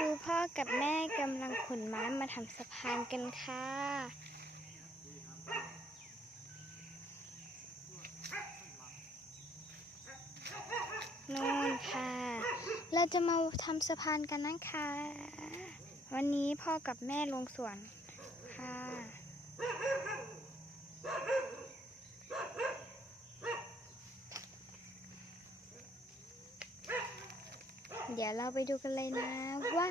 ดูพ่อกับแม่กำลังขนไม้มาทำสะพานกันค่ะ นู่นค่ะ เราจะมาทำสะพานกันนะคะ วันนี้พ่อกับแม่ลงสวน เดี๋ยวเราไปดูกันเลยนะว่า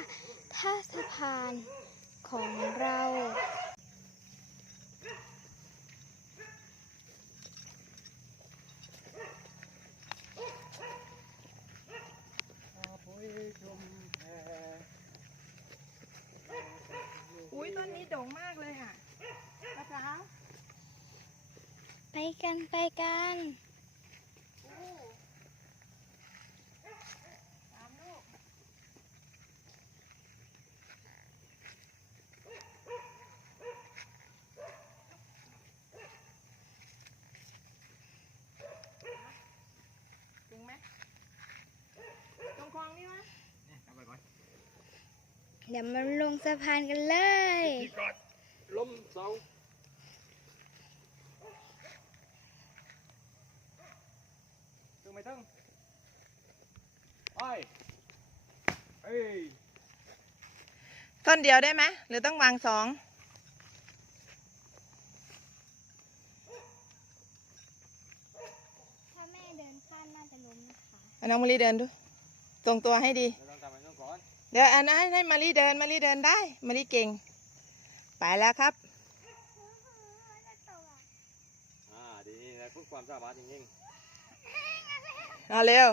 ถ้าสะพานของเราอุ้ยต้นนี้โด่งมากเลยอะมะพร้าวไปกันไปกัน สามลูกจริงไหมตรงคลองนี่ไหม เดี๋ยวมาลงสะพานกันเลยที่กอดล้มเสาตึงไม่ตึงไปเอ้ยต้นเดียวได้ไหมหรือต้องวางสองถ้าแม่เดินข้ามน่าจะล้มนะคะเอาน้องมารีเดินดู ตรงตัวให้ดี ดี๋ยวอันนั้นให้ให้มารีเดินมารีเดินได้มารีเก่ง ไปแล้วครับอ่าดีนะพูดความสามารถจริงเอาเร็ว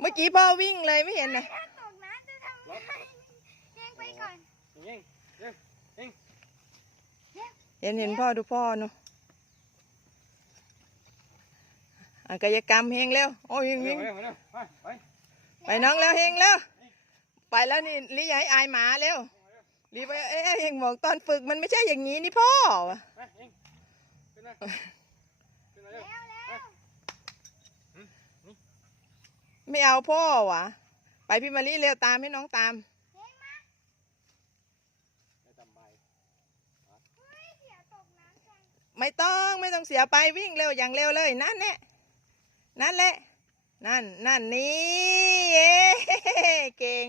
เมื่อกี้พ่อวิ่งเลยไม่เห็นนะถ้าตกน้ำจะทำไงแย่งไปก่อนๆจริงๆเร็วเร่งเห็นเห็นพ่อดูพ่อเนาะอะกายกรรมเฮงเร็ว โอ้ยเฮงเร็วิ่วงเร็วเร็ว ไปน้องเร็วเฮงเร็วไปแล้วนี่ลิยายอายหมาเร็วรีไปเอ๊ะเฮงบอกตอนฝึกมันไม่ใช่อย่างนี้นี่พ่อไม่เอาพ่อวะไปพี่มารีเร็วตามให้น้องตามไมไม่ต้องไม่ต้องเสียไปวิ่งเร็วอย่างเร็วเลยนั่นแหละนั่นแหละ นั่น นั่นนี่เย้เก่ง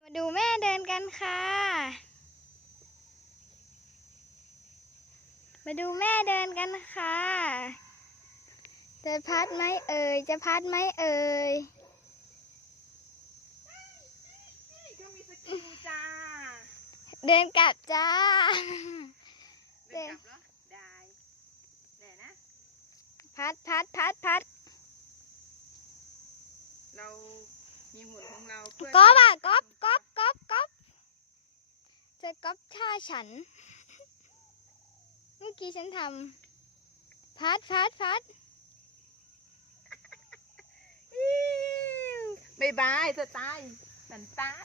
มาดูแม่เดินกันค่ะ มาดูแม่เดินกันค่ะ จะพัดไหมเอ่ย จะพัดไหมเอ่ยก็มีสกิลจ้าเดินกลับจ้า เดินกลับแล้วได้แน่นะ พัดพัดพัดพัด เรามีหุ่นของเราเพื่อก๊อฟอะก๊อฟก๊อฟก๊อฟก๊อฟจะก๊อฟท่าฉัน เมื่อกี้ฉันทำพัดพัดพัดบายบายสไตล์สันตาน